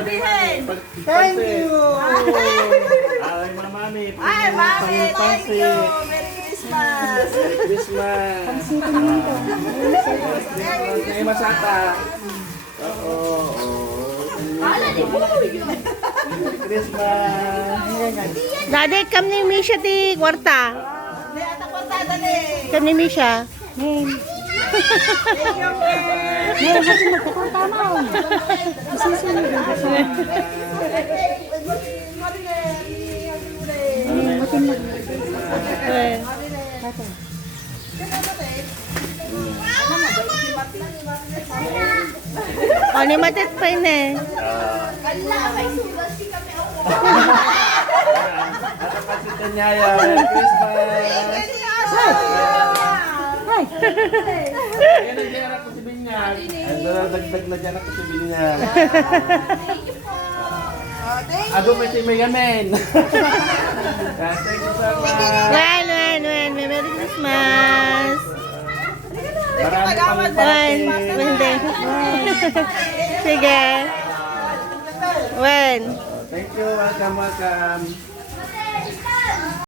sabihin? Thank you. Ay, mga mami. Ay, mami, thank you. Merry Christmas. Merry Christmas. Pansitin mo ito. Kaya masata. Oo. Merry Christmas. Daddy, kam ni Misha ti kwarta. Hindi, ata ko tadali. Kam ni Misha. Ngayon. Thank you, Ken. Ngayon, kasi magkakanta mo. Isusunod ang kasama. Matin mag... O, ni matit pa yun eh. Napasitan niya yan. Merry Christmas. Ay! Ayan ang dyan ako si Binyag. Dagdag na dyan ako si Binyag. Ako may si Megamen. Thank you so much. Wen. Merry Christmas. Marami pang Wen. party. Hindi. Sige. Wen. Thank you. Welcome.